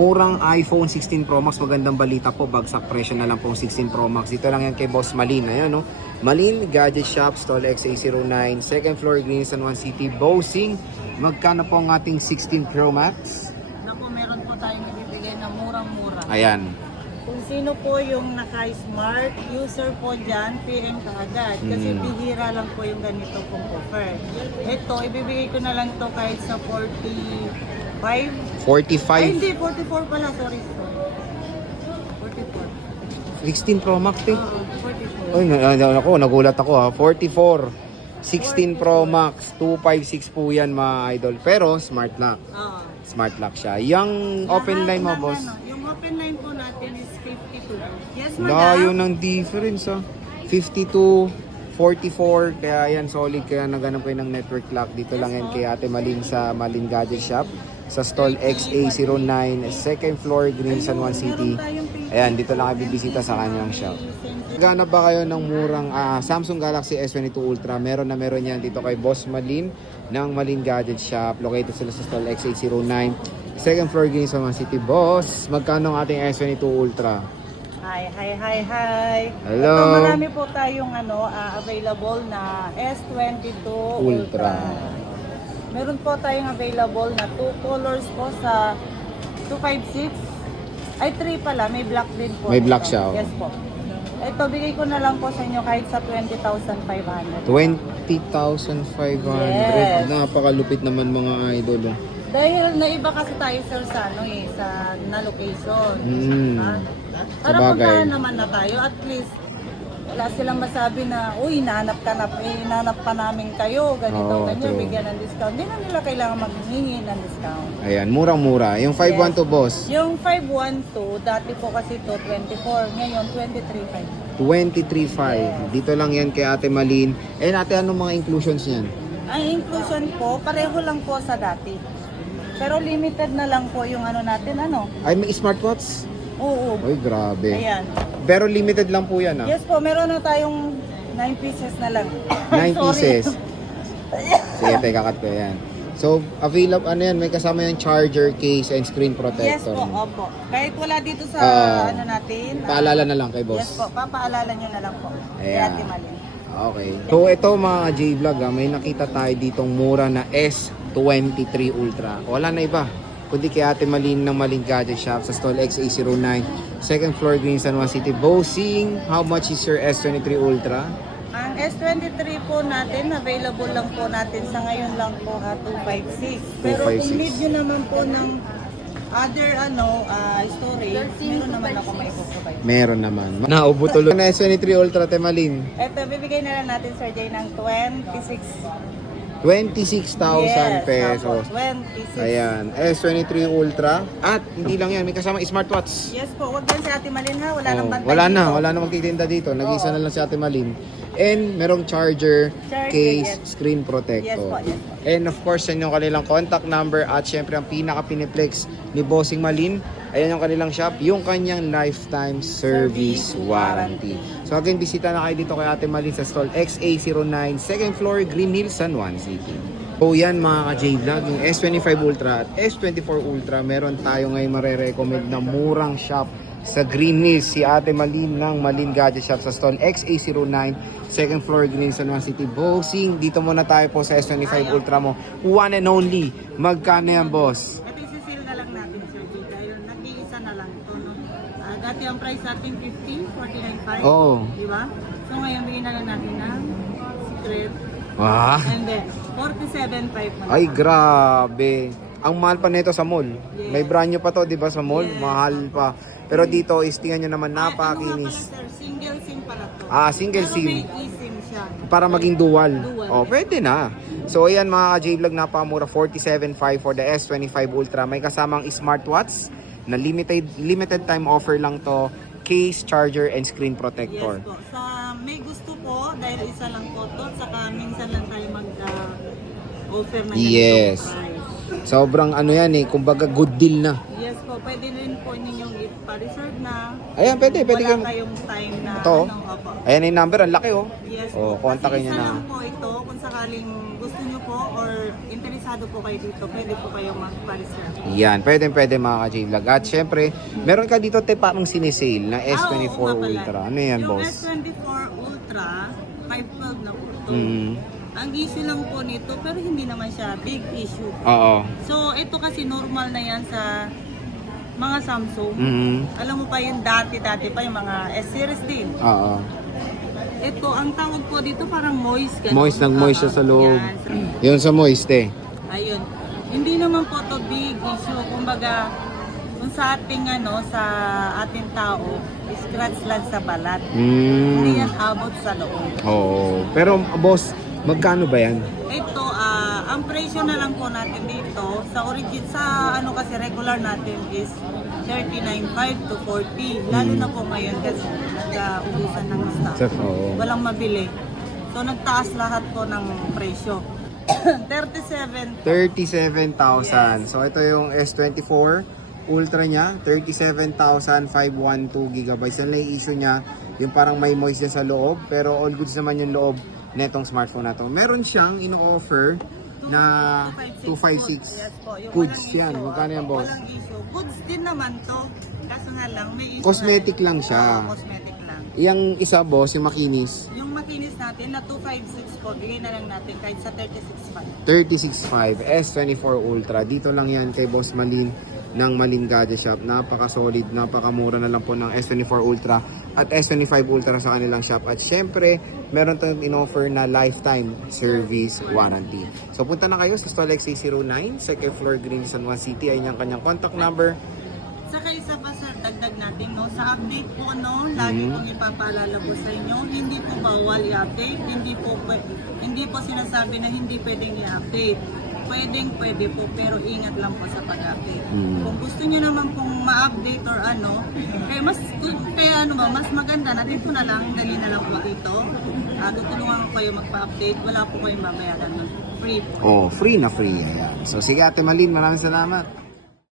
Murang iPhone 16 Pro Max, magandang balita po, bagsak presyo na lang po 16 Pro Max. Dito lang yan kay Boss Malin. Ayan, no? Malin Gadget Shop, Stall XA09, second floor, Green San Juan City, Bossing. Magkano po ang ating 16 Pro Max? Naku, meron po tayong ibibigay na murang-mura. Ayan. Kung sino po yung naka-smart user po dyan, PM ka agad. Kasi bihira lang po yung ganito pong offer. Ito, ibibigay ko na lang to kahit sa 45. Ay, 45. hindi, 44 pala. Sorry. 44. 16 Pro Max, eh. 44. Ay, nagulat ako ha. 44. 16 Pro Max, 256 po yan mga idol. Pero smart lock. Oo. Smart lock siya. Yung open line mo, boss? Yung open line po natin is 52. Yes, Layo madam. ng difference ha. 52, 44. Kaya yan, solid. Kaya naganap kayo ng network lock. Dito lang yan kay Ate Malin sa Malin Gadget Shop. Sa stall XA09, second floor, Green San Juan City. Ayan, dito lang kayo bibisita sa kanyang shop. Naghanap ba kayo ng murang Samsung Galaxy S22 Ultra? Meron yan dito kay Boss Malin ng Malin Gadget Shop. Located sila sa stall XA09, second floor, Green San Juan City. Boss, magkano ang ating S22 Ultra? Hi. Hello. Ito, marami po tayong available na S22 Ultra. Meron po tayong available na 2 colors po sa 256. Ay, 3 pala. May black din po. May black ito. siya, oh. Yes po. Ito, bigay ko na lang po sa inyo kahit sa 20,500. 20,500. Yes. Napakalupit naman mga idol. Dahil naiba kasi tayo sir sa na location. Para Sabagay. puntahan naman na tayo, at least wala silang masabi na, uy, nanap pa namin kayo, ganito, Oo, ganyan, true. bigyan ng discount. Hindi na nila kailangan maghingi ng discount. Ayan, murang-mura. Yung 512, boss, Yung 512, dati po kasi to 24, ngayon 23.5. 23.5. Dito lang yan kay Ate Malin. Eh, ate, anong mga inclusions niyan? Ang inclusion po, pareho lang po sa dati. Pero limited na lang po yung natin, Ay, may smartwatch? Oo. Ay, grabe. Ayan. Pero limited lang po yan, Yes po, meron na tayong 9 pieces na lang. 9 Sorry. pieces. Sige, teka, cut ko yan. So, available, yan, may kasama yung charger, case, and screen Yes protector. po, opo. Kahit wala dito sa natin. Paalala na lang kay boss. Yes po, papaalala nyo na lang po. Kay Ayan. Ate Malin. Okay. So, ito mga J-Vlog, may nakita tayo ditong mura na S23 Ultra. Wala na iba, kundi kay Ate Malin ng Malin Gadget Shop sa stall XA09, second floor, Green San Juan City, Bossing. How much is your S23 Ultra? Ang S23 po natin, available lang po natin sa ngayon lang po 256. Pero kung 256. need nyo naman po ng other storage, meron naman ako may provide. Meron naman. Naubo tuloy na S23 Ultra, Ate Malin. Ito, bibigay na lang natin Sir Jay ng 26,000 pesos. 26. Ayan, S23 Ultra. At hindi lang yan, may kasama smartwatch. Yes po, wag yan si Ate Malin ha. Wala nang bantay Wala na, dito. wala na magtitinda dito. Nag-isa na lang si Ate Malin. And merong charger, case, yes. screen protector. Yes po, yes po. And of course, yan yung kanilang contact number at syempre ang pinaka-piniplex ni Bossing Malin. Ayan yung kanilang shop, yung kanyang lifetime service warranty. So again, bisita na kayo dito kay Ate Malin sa stall XA09, second floor, Green Hills, San Juan City. So yan mga ka-J-Vlog, yung S25 Ultra at S24 Ultra, meron tayo ngayon mare-recommend na murang shop sa Green Hills, si Ate Malin ng Malin Gadget Shop sa stall XA09, second floor, Green San Juan City, Bossing. Dito muna tayo po sa S25 Ultra mo, one and only. Magkano yan, boss? Ito isi-sale na lang natin Sir Jay. Dahil nag-iisa na lang ito. No? Dati ang price natin 50, 49.5. Oo. Di ba? So ngayon bigyan na lang natin ng secret. Wow. And then, 47.5 na. Ay, grabe. Ang mahal pa nito sa mall. Yes. May brand new pa to, di ba, sa mall? Yes. Mahal pa. Pero dito, tingnan nyo naman, Ano nga pala napakinis. sir, single SIM pala to. Single Pero SIM. may eSIM siya. Para maging dual. Dual. Oh, pwede na. So, ayan mga J-Vlog, napakamura. 47.5 for the S25 Ultra. May kasamang smartwatch na limited time offer lang to. Case, charger, and screen protector. Yes po. Sa may gusto po, dahil isa lang po to, saka minsan lang tayo mag-offer ng Yes. ganitong price. Sobrang ano yan kumbaga good deal na. Yes po, pwede rin po ninyong ipa-reserve na. Ayan, pwede Wala kayong... kayong time na Ito. opo. Ayan yung number, ang laki oh. Yes Oh, po. kontakin Kasi nyo isa na. lang po ito, kung sakaling gusto nyo po or interesado po kayo dito, pwede po kayong magpa-reserve. Yan, pwede mga ka-J-Vlog. At syempre, meron ka dito parang sinisale na S24 oo nga pala. Ultra. Ano yan, yung boss? S24 Ultra, 512 na po ito. Mm. Ang issue lang po nito, pero hindi naman siya big issue. Oo. So, ito kasi normal na yan sa mga Samsung. Mm. Alam mo pa yung dati pa yung mga S-series din. Oo. Ito, ang tawag po dito parang moist. Ganun. Moist, nag-moist siya sa loob. Yan, Yun sa moist eh. ayun. Hindi naman po to big issue. Kumbaga, kung sa ating sa ating tao, scratch lang sa balat. Hindi Mm. yan abot sa loob. Oo. Pero boss, magkano ba yan? Ito, ang presyo na lang po natin dito, sa origin, sa kasi regular natin is 39.5 to 40. Lalo na po ngayon kasi nag-ubusan ng stock. Oo. Walang mabili. So, nagtaas lahat po ng presyo. 37. 37,000. So ito yung S24 Ultra niya, 37,512 GB. Yan lang yung issue niya, yung parang may moist niya sa loob, pero all goods naman yung loob netong smartphone na to. Meron siyang ino-offer na 256. Yes po. Yung Goods walang yan. issue, Magkano yan, boss? Walang issue. Goods din naman to. Kaso nga lang, may issue Cosmetic na. lang siya. Cosmetic lang. Yung isa, boss, yung makinis, Yung makinis natin na 256 po, bigay na lang natin kahit sa 36.5. 36.5 S24 Ultra. Dito lang yan kay Boss Malin ng Malin Gadget Shop. Napaka-solid, napakamura na lang po ng S24 Ultra at S25 Ultra sa kanilang shop. At syempre, meron tayong in-offer na lifetime service warranty. So punta na kayo sa Stolex C09, second floor, Green San Juan City. Ayun yung kanyang contact number. Saka isa pa sir, dagdag natin sa update po lagi kong ipapaalala po sa inyo, hindi po bawal i-update, hindi po sinasabi na hindi pwedeng i-update. Pwede po, pero ingat lang po sa pag-update. Kung gusto niyo naman pong ma-update or mas maganda na dito na lang, dali na lang po dito. Tutulungan ko kayo magpa-update, wala po kayong babayaran nun. Free po. Oh, free na free. Ayan. So sige Ate Malin, maraming salamat.